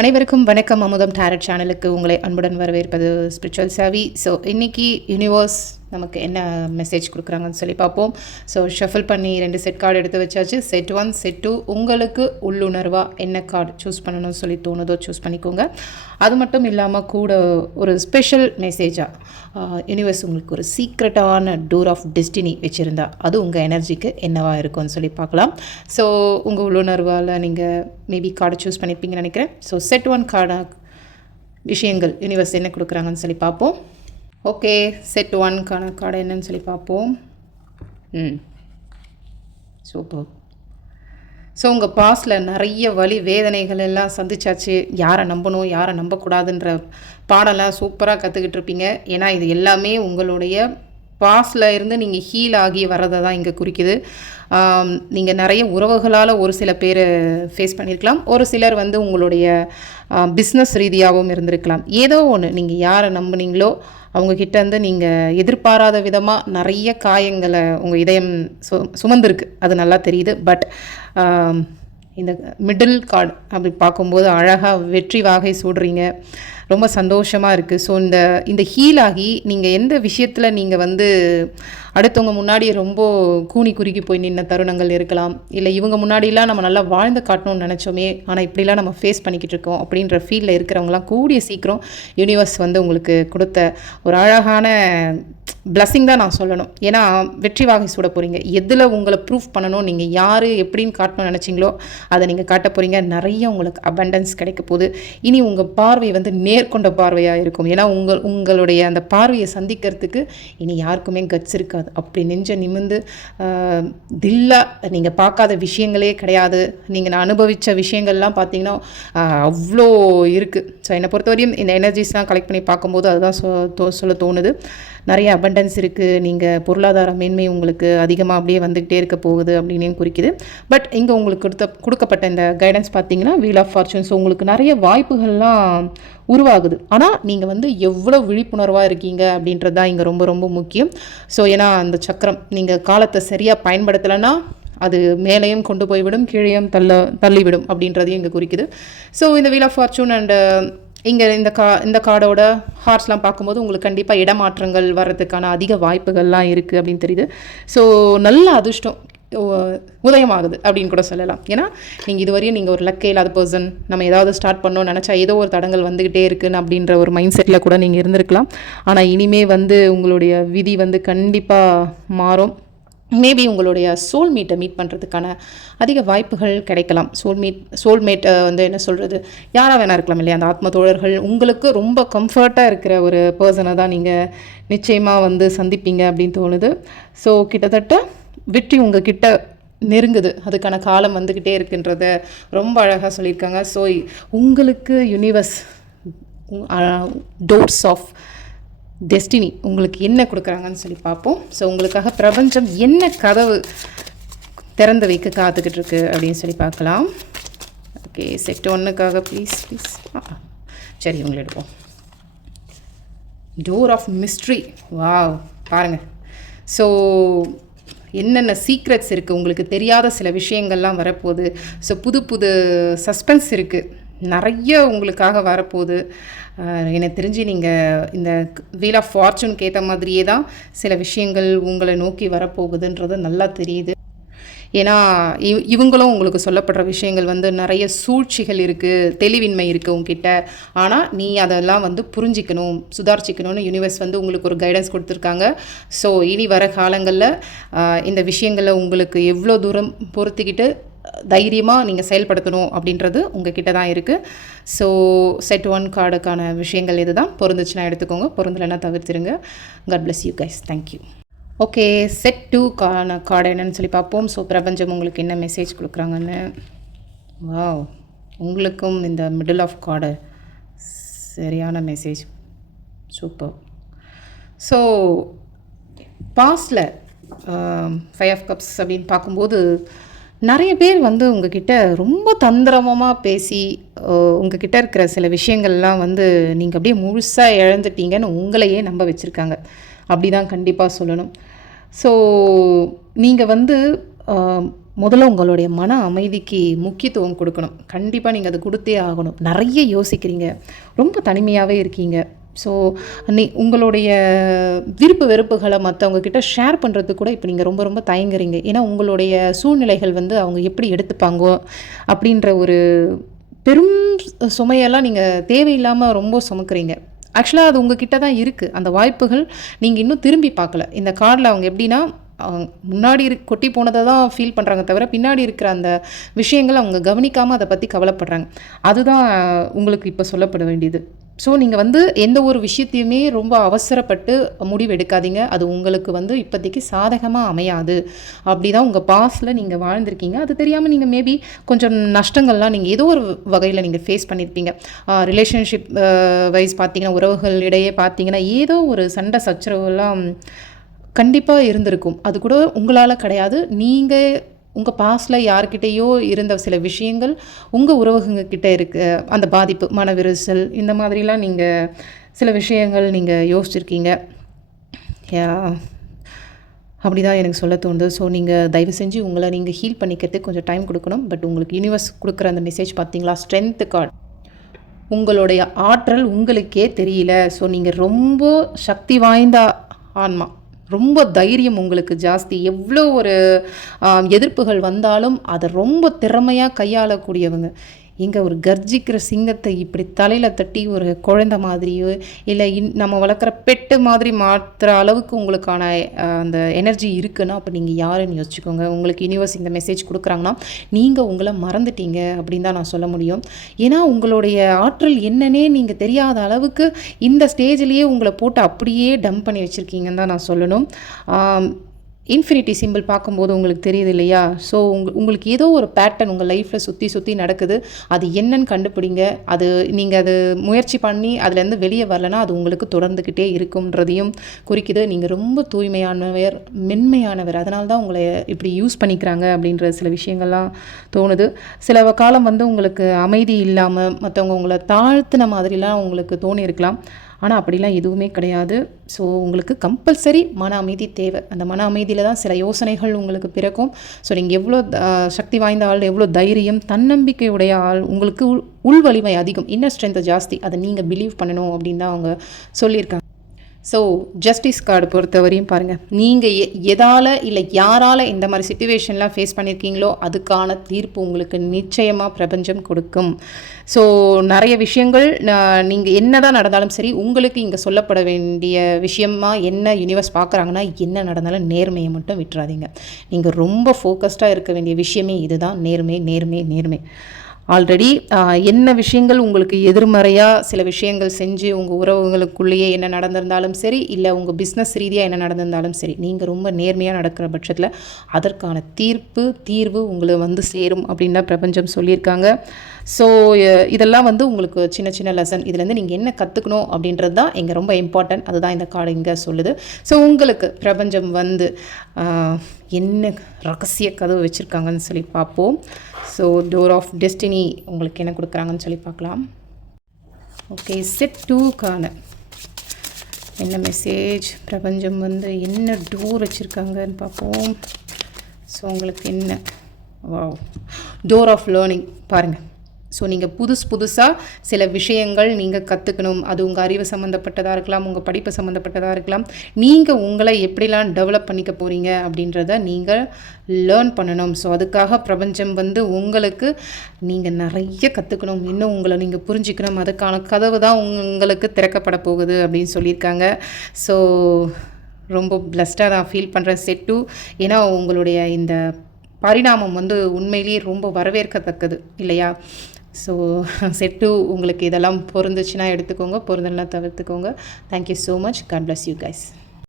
அனைவருக்கும் வணக்கம். அமுதம் டேரட் சேனலுக்கு உங்களை அன்புடன் வரவேற்பது ஸ்பிரிச்சுவல் சாவி ஸோ இன்றைக்கி யூனிவர்ஸ் நமக்கு என்ன மெசேஜ் கொடுக்குறாங்கன்னு சொல்லி பார்ப்போம். ஸோ ஷஃபில் பண்ணி ரெண்டு செட் கார்டு எடுத்து வச்சாச்சு. செட் ஒன் செட் டூ உங்களுக்கு உள்ளுணர்வாக என்ன கார்டு சூஸ் பண்ணணும்னு சொல்லி தோணுதோ சூஸ் பண்ணிக்கோங்க. அது மட்டும் இல்லாமல் கூட ஒரு ஸ்பெஷல் மெசேஜாக யூனிவர்ஸ் உங்களுக்கு ஒரு சீக்ரெட்டான டோர் ஆஃப் டெஸ்டினி வச்சுருந்தா அது உங்கள் எனர்ஜிக்கு என்னவாக இருக்கும்னு சொல்லி பார்க்கலாம். ஸோ உங்கள் உள்ளுணர்வால் நீங்கள் மேபி கார்டு சூஸ் பண்ணியிருப்பீங்கன்னு நினைக்கிறேன். ஸோ செட் ஒன் கார்டாக விஷயங்கள் யூனிவர்ஸ் என்ன கொடுக்குறாங்கன்னு சொல்லி பார்ப்போம். ஓகே செட் ஒன்க்கான கார்டு என்னன்னு சொல்லி பார்ப்போம். ம். சூப்பர் ஸோ உங்கள் பாஸில் நிறைய வழி வேதனைகள் எல்லாம் சந்திச்சாச்சு. யாரை நம்பணும் யாரை நம்பக்கூடாதுன்ற பாடலாம் சூப்பராக கற்றுக்கிட்டு இருப்பீங்க ஏன்னா இது எல்லாமே உங்களுடைய பாஸ்டில் இருந்து நீங்கள் ஹீல் ஆகி வர்றதை தான் இங்கே குறிக்குது. நீங்கள் நிறைய உறவுகளால் ஒரு சில பேர் ஃபேஸ் பண்ணியிருக்கலாம் ஒரு சிலர் வந்து உங்களுடைய பிஸ்னஸ் ரீதியாகவும் இருந்திருக்கலாம். ஏதோ ஒன்று நீங்கள் யாரை நம்புனீங்களோ அவங்கக்கிட்ட இருந்து நீங்கள் எதிர்பாராத விதமாக நிறைய காயங்களை உங்கள் இதயம் சு சுமந்துருக்கு. அது நல்லா தெரியுது. பட் இந்த மிடில் கார்டு அப்படி பார்க்கும்போது அழகாக வெற்றி வாகை சூடுறீங்க. ரொம்ப சந்தோஷமாக இருக்குது ஸோ இந்த இந்த ஹீல் ஆகி நீங்கள் எந்த விஷயத்தில் நீங்கள் வந்து அடுத்தவங்க முன்னாடி ரொம்ப கூனி குறுக்கி போய் நின்ன தருணங்கள் இருக்கலாம். இல்லை இவங்க முன்னாடிலாம் நம்ம நல்லா வாழ்ந்து காட்டணும்னு நினச்சோமே ஆனால் இப்படிலாம் நம்ம ஃபேஸ் பண்ணிக்கிட்டு இருக்கோம் அப்படின்ற ஃபீலில் இருக்கிறவங்களாம் கூடிய சீக்கிரம் யூனிவர்ஸ் வந்து உங்களுக்கு கொடுத்த ஒரு அழகான பிளஸ்ஸிங் தான் நான் சொல்லணும். ஏன்னா வெற்றி வாகை சூட போகிறீங்க எதில் உங்களை ப்ரூஃப் பண்ணணும் நீங்கள் யார் எப்படின்னு காட்டணும்னு நினச்சிங்களோ அதை நீங்கள் காட்ட போகிறீங்க நிறைய உங்களுக்கு அபண்டன்ஸ் கிடைக்க போகுது. இனி உங்கள் பார்வை வந்து நே நேர்கொண்ட பார்வையாக இருக்கும் ஏன்னா உங்கள் உங்களுடைய அந்த பார்வையை சந்திக்கிறதுக்கு இனி யாருக்குமே கட்ஸ் இருக்காது. அப்படி நெஞ்ச நிமிந்து தில்லா நீங்கள் பார்க்காத விஷயங்களே கிடையாது. நீங்கள் நான் அனுபவித்த விஷயங்கள்லாம் பார்த்தீங்கன்னா அவ்வளோ இருக்குது ஸோ என்னை பொறுத்தவரையும் இந்த எனர்ஜிஸ்லாம் கலெக்ட் பண்ணி பார்க்கும்போது அதுதான் சொ சொல்ல தோணுது. நிறைய அபண்டன்ஸ் இருக்குது நீங்கள் பொருளாதார மேன்மை உங்களுக்கு அதிகமாக அப்படியே வந்துக்கிட்டே இருக்க போகுது அப்படின்னு குறிக்குது. பட் இங்கே உங்களுக்கு கொடுத்த கொடுக்கப்பட்ட இந்த கைடன்ஸ் பார்த்தீங்கன்னா வீல் ஆஃப் ஃபார்ச்சூன்ஸ் உங்களுக்கு நிறைய வாய்ப்புகள்லாம் உருவாகுது. ஆனால் நீங்கள் வந்து எவ்வளோ விழிப்புணர்வாக இருக்கீங்க அப்படின்றது தான் இங்கே ரொம்ப ரொம்ப முக்கியம். ஸோ ஏன்னா அந்த சக்கரம் நீங்கள் காலத்தை சரியாக பயன்படுத்தலைன்னா அது மேலேயும் கொண்டு போய்விடும் கீழேயும் தள்ள தள்ளிவிடும் அப்படின்றதையும் இங்கே குறிக்குது. ஸோ இந்த வீல் ஆஃப் ஃபார்ச்சூன் அண்டு இங்கே இந்த கா இந்த கார்டோட ஹார்ட்ஸ்லாம் பார்க்கும்போது உங்களுக்கு கண்டிப்பாக இடமாற்றங்கள் வர்றதுக்கான அதிக வாய்ப்புகள்லாம் இருக்குது அப்படின்னு தெரியுது. ஸோ நல்ல அதிர்ஷ்டம். உதயமாகுது அப்படின்னு கூட சொல்லலாம். ஏன்னா நீங்கள் இதுவரையும் நீங்கள் ஒரு லக்கே இல்லாத பர்சன் நம்ம ஏதாவது ஸ்டார்ட் பண்ணோம் நினச்சா ஏதோ ஒரு தடங்கள் வந்துக்கிட்டே இருக்குன்னு அப்படின்ற ஒரு மைண்ட் செட்டில் கூட நீங்கள் இருந்திருக்கலாம். ஆனால் இனிமே வந்து உங்களுடைய விதி வந்து கண்டிப்பாக மாறும். மேபி உங்களுடைய சோல்மேட்டை மீட் பண்ணுறதுக்கான அதிக வாய்ப்புகள் கிடைக்கலாம். சோல்மேட் சோல்மேட்டை வந்து என்ன சொல்கிறது யாராக வேணா இருக்கலாம் இல்லையா? அந்த ஆத்ம தோழர்கள் உங்களுக்கு ரொம்ப கம்ஃபர்ட்டாக இருக்கிற ஒரு பர்சனை தான் நீங்கள் நிச்சயமாக வந்து சந்திப்பீங்க அப்படின்னு தோணுது. ஸோ கிட்டத்தட்ட வெற்றி உங்ககிட்ட நெருங்குது. அதுக்கான காலம் வந்துக்கிட்டே இருக்குன்றத ரொம்ப அழகாக சொல்லியிருக்காங்க. ஸோ உங்களுக்கு யூனிவர்ஸ் டோர்ஸ் ஆஃப் டெஸ்டினி உங்களுக்கு என்ன கொடுக்குறாங்கன்னு சொல்லி பார்ப்போம். ஸோ உங்களுக்காக பிரபஞ்சம் என்ன கதவு திறந்து வைக்க காத்துக்கிட்டு இருக்கு அப்படின்னு சொல்லி பார்க்கலாம். ஓகே செக்ட் ஒன்றுக்காக ப்ளீஸ் ப்ளீஸ் சரி உங்களை எடுப்போம். டோர் ஆஃப் மிஸ்ட்ரி வா பாருங்கள் ஸோ என்னென்ன சீக்ரெட்ஸ் இருக்குது உங்களுக்கு தெரியாத சில விஷயங்கள்லாம் வரப்போகுது. ஸோ புது புது சஸ்பென்ஸ் இருக்குது நிறைய உங்களுக்காக வரப்போகுது. எனக்கு தெரிஞ்சு நீங்கள் இந்த வீல் ஆஃப் ஃபார்ச்சூனுக்கு ஏற்ற மாதிரியே தான் சில விஷயங்கள் உங்களை நோக்கி வரப்போகுதுன்றது நல்லா தெரியுது. ஏன்னா இவ் இவங்களும் உங்களுக்கு சொல்லப்படுற விஷயங்கள் வந்து நிறைய சூழ்ச்சிகள் இருக்குது தெளிவின்மை இருக்குது உங்ககிட்ட ஆனால் நீ அதெல்லாம் வந்து புரிஞ்சிக்கணும் சுதாரிச்சிக்கணும்னு யூனிவர்ஸ் வந்து உங்களுக்கு ஒரு கைடன்ஸ் கொடுத்துருக்காங்க. ஸோ இனி வர காலங்களில் இந்த விஷயங்களில் உங்களுக்கு எவ்வளோ தூரம் பொறுத்துக்கிட்டு தைரியமாக நீங்கள் செயல்படுத்தணும் அப்படின்றது உங்கள் கிட்ட தான் இருக்குது ஸோ செட் ஒன் கார்டுக்கான விஷயங்கள் இதுதான். பொருந்துச்சுன்னா எடுத்துக்கோங்க. பொருந்தலைன்னா தவிர்த்துருங்க. God bless you guys thank you okay set டூக்கான card என்னன்னு சொல்லி பார்ப்போம். ஸோ பிரபஞ்சம் உங்களுக்கு என்ன மெசேஜ் கொடுக்குறாங்கன்னு. வா உங்களுக்கும் இந்த மிடில் ஆஃப் கார்டு சரியான மெசேஜ் சூப்பர் ஸோ பாஸ்டில் ஃபைவ் ஆஃப் கப்ஸ் அப்படின்னு பார்க்கும்போது நிறைய பேர் வந்து உங்ககிட்ட ரொம்ப தந்திரமமாக பேசி உங்ககிட்ட இருக்கிற சில விஷயங்கள்லாம் வந்து நீங்கள் அப்படியே முழுசாக இழந்துட்டீங்கன்னு உங்களையே நம்ப வச்சுருக்காங்க. அப்படி தான் கண்டிப்பாக சொல்லணும். ஸோ நீங்கள் வந்து முதல்ல உங்களுடைய மன அமைதிக்கு முக்கியத்துவம் கொடுக்கணும். கண்டிப்பாக நீங்கள் அது கொடுத்தே ஆகணும். நிறைய யோசிக்கிறீங்க. ரொம்ப தனிமையாகவே இருக்கீங்க. ஸோ நீ உங்களுடைய விருப்பு வெறுப்புகளை மற்றவங்கக்கிட்ட ஷேர் பண்ணுறதுக்கு கூட இப்போ நீங்கள் ரொம்ப ரொம்ப தயங்குறீங்க. ஏன்னா உங்களுடைய சூழ்நிலைகள் வந்து அவங்க எப்படி எடுத்துப்பாங்கோ அப்படின்ற ஒரு பெரும் சுமையெல்லாம் நீங்கள் தேவையில்லாமல் ரொம்ப சுமக்கிறீங்க. ஆக்சுவலாக அது உங்ககிட்ட தான் இருக்குது அந்த வாய்ப்புகள் நீங்கள் இன்னும் திரும்பி பார்க்கல. இந்த கார்டில் அவங்க எப்படின்னா முன்னாடி இரு கொட்டி போனதை தான் ஃபீல் பண்ணுறாங்க தவிர பின்னாடி இருக்கிற அந்த விஷயங்கள் அவங்க கவனிக்காமல் அதை பற்றி கவலைப்படுறாங்க. அதுதான் உங்களுக்கு இப்போ சொல்லப்பட வேண்டியது. ஸோ நீங்கள் வந்து எந்த ஒரு விஷயத்தையுமே ரொம்ப அவசரப்பட்டு முடிவு எடுக்காதீங்க. அது உங்களுக்கு வந்து இப்போதைக்கு சாதகமாக அமையாது. அப்படி தான் உங்கள் பாஸில் நீங்கள் வாழ்ந்திருக்கீங்க. அது தெரியாமல் நீங்கள் மேபி கொஞ்சம் நஷ்டங்கள்லாம் நீங்கள் ஏதோ ஒரு வகையில் நீங்கள் ஃபேஸ் பண்ணியிருப்பீங்க ரிலேஷன்ஷிப் வைஸ் பார்த்தீங்கன்னா உறவுகள் இடையே பார்த்தீங்கன்னா ஏதோ ஒரு சண்டை சச்சரவுலாம் கண்டிப்பாக இருந்திருக்கும். அது கூட உங்களால் கிடையாது. நீங்கள் உங்கள் பாஸ்டில் யார்கிட்டேயோ இருந்த சில விஷயங்கள் உங்கள் உறவுகங்கக்கிட்ட இருக்க. அந்த பாதிப்பு மன விரிசல் இந்த மாதிரிலாம் நீங்கள் சில விஷயங்கள் நீங்கள் யோசிச்சிருக்கீங்க. அப்படி தான் எனக்கு சொல்ல தோணுது. ஸோ நீங்கள் தயவு செஞ்சு உங்களை நீங்கள் ஹீல் பண்ணிக்கிறதுக்கு கொஞ்சம் டைம் கொடுக்கணும். பட் உங்களுக்கு யூனிவர்ஸ் கொடுக்குற அந்த மெசேஜ் பார்த்தீங்களா? ஸ்ட்ரென்த்து கார்டு உங்களுடைய ஆற்றல் உங்களுக்கே தெரியல. ஸோ நீங்கள் ரொம்ப சக்தி வாய்ந்த ஆன்மா. ரொம்ப தைரியம் உங்களுக்கு ஜாஸ்தி. எவ்வளோ ஒரு எதிர்ப்புகள் வந்தாலும் அதை ரொம்ப திறமையாக கையாளக்கூடியவங்க. இங்கே ஒரு கர்ஜிக்கிற சிங்கத்தை இப்படி தலையில் தட்டி ஒரு குழந்த மாதிரியோ இல்லை இன் நம்ம வளர்க்குற பெட்டு மாதிரி மாற்றுற அளவுக்கு உங்களுக்கான அந்த எனர்ஜி இருக்குன்னா அப்போ நீங்கள் யாருன்னு யோசிச்சுக்கோங்க. உங்களுக்கு யூனிவர்ஸ் இந்த மெசேஜ் கொடுக்குறாங்கன்னா நீங்கள் உங்களை மறந்துட்டீங்க அப்படின்னு தான் நான் சொல்ல முடியும். ஏன்னா உங்களுடைய ஆற்றல் என்னன்னே நீங்கள் தெரியாத அளவுக்கு இந்த ஸ்டேஜ்லேயே உங்களை போட்டு அப்படியே டம்ப் பண்ணி வச்சுருக்கீங்கன்னு தான் நான் சொல்லணும். இன்ஃபினிட்டி சிம்பிள் பார்க்கும்போது உங்களுக்கு தெரியுது இல்லையா? ஸோ உங்க உங்களுக்கு ஏதோ ஒரு பேட்டர்ன் உங்கள் லைஃப்பில் சுற்றி சுற்றி நடக்குது. அது என்னன்னு கண்டுபிடிங்க. அது நீங்கள் அது முயற்சி பண்ணி அதுலேருந்து வெளியே வரலனா அது உங்களுக்கு தொடர்ந்துக்கிட்டே இருக்கும்ன்றதையும் குறிக்குது. நீங்கள் ரொம்ப தூய்மையானவர் மென்மையானவர். அதனால தான் உங்களை இப்படி யூஸ் பண்ணிக்கிறாங்க அப்படின்ற சில விஷயங்கள்லாம் தோணுது. சில காலம் வந்து உங்களுக்கு அமைதி இல்லாமல் மற்றவங்க உங்களை தாழ்த்தின மாதிரிலாம் உங்களுக்கு தோணி இருக்கலாம் ஆனால் அப்படிலாம் எதுவுமே கிடையாது. ஸோ உங்களுக்கு கம்பல்சரி மன அமைதி தேவை. அந்த மன அமைதியில் தான் சில யோசனைகள் உங்களுக்கு பிறக்கும். ஸோ நீங்கள் எவ்வளோ சக்தி வாய்ந்த ஆள் எவ்வளோ தைரியம் தன்னம்பிக்கையுடைய ஆள் உங்களுக்கு உள் வலிமை அதிகம் இன்னர் ஸ்ட்ரென்த்து ஜாஸ்தி அதை நீங்கள் பிலீவ் பண்ணணும் அப்படின்னு தான் அவங்க சொல்லியிருக்காங்க. ஸோ ஜஸ்டிஸ் கார்டு பொறுத்தவரையும் பாருங்கள் நீங்கள் எ எதால் இல்லை யாரால் இந்த மாதிரி சுச்சுவேஷன்லாம் ஃபேஸ் பண்ணியிருக்கீங்களோ அதுக்கான தீர்ப்பு உங்களுக்கு நிச்சயமாக பிரபஞ்சம் கொடுக்கும். ஸோ நிறைய விஷயங்கள் நீங்கள் என்ன தான் நடந்தாலும் சரி உங்களுக்கு இங்கே சொல்லப்பட வேண்டிய விஷயமா என்ன யூனிவர்ஸ் பார்க்குறாங்கன்னா என்ன நடந்தாலும் நேர்மையை மட்டும் விட்டுறாதீங்க. நீங்கள் ரொம்ப ஃபோக்கஸ்டாக இருக்க வேண்டிய விஷயமே இதுதான். நேர்மை நேர்மை நேர்மை. ஆல்ரெடி என்ன விஷயங்கள் உங்களுக்கு எதிர்மறையாக சில விஷயங்கள் செஞ்சு உங்கள் உறவுகளுக்குள்ளேயே என்ன நடந்திருந்தாலும் சரி இல்லை உங்கள் பிஸ்னஸ் ரீதியாக என்ன நடந்திருந்தாலும் சரி நீங்கள் ரொம்ப நேர்மையாக நடக்கிற பட்சத்தில் அதற்கான தீர்ப்பு தீர்வு உங்களை வந்து சேரும் அப்படின்னு தான் பிரபஞ்சம் சொல்லியிருக்காங்க. ஸோ இதெல்லாம் வந்து உங்களுக்கு சின்ன சின்ன லெசன் இதுலேருந்து நீங்கள் என்ன கற்றுக்கணும் அப்படின்றது தான் இங்கே ரொம்ப இம்பார்ட்டன்ட் அதுதான் இந்த கார்டு இங்கே சொல்லுது. ஸோ உங்களுக்கு பிரபஞ்சம் வந்து என்ன ரகசிய கதவு வச்சுருக்காங்கன்னு சொல்லி பார்ப்போம். ஸோ டோர் ஆஃப் டெஸ்டினி உங்களுக்கு என்ன கொடுக்குறாங்கன்னு சொல்லி பார்க்கலாம். ஓகே செட் டூக்கான என்ன மெசேஜ் பிரபஞ்சம் வந்து என்ன டோர் வச்சுருக்காங்கன்னு பார்ப்போம். ஸோ உங்களுக்கு என்ன? வா டோர் ஆஃப் லேர்னிங் பாருங்கள் ஸோ நீங்கள் புதுசு புதுசாக சில விஷயங்கள் நீங்கள் கற்றுக்கணும் அது உங்கள் அறிவு சம்மந்தப்பட்டதாக இருக்கலாம் உங்கள் படிப்பு சம்மந்தப்பட்டதாக இருக்கலாம். நீங்கள் உங்களை எப்படிலாம் டெவலப் பண்ணிக்க போகிறீங்க அப்படின்றத நீங்கள் லேர்ன் பண்ணணும். ஸோ அதுக்காக பிரபஞ்சம் வந்து உங்களுக்கு நீங்கள் நிறைய கற்றுக்கணும் இன்னும் உங்களை நீங்கள் புரிஞ்சுக்கணும். அதுக்கான கதவு தான் உங்களுக்கு திறக்கப்பட போகுது அப்படின்னு சொல்லியிருக்காங்க. ஸோ ரொம்ப பிளஸ்டாக நான் ஃபீல் பண்ணுறேன் செட்டு ஏன்னா உங்களுடைய இந்த பரிணாமம் வந்து உண்மையிலேயே ரொம்ப வரவேற்கத்தக்கது. இல்லையா? ஸோ செட்டு உங்களுக்கு இதெல்லாம் பொருந்துச்சுன்னா எடுத்துக்கோங்க பொருந்தலாம் தவிர்த்துக்கோங்க. Thank you so much God bless you guys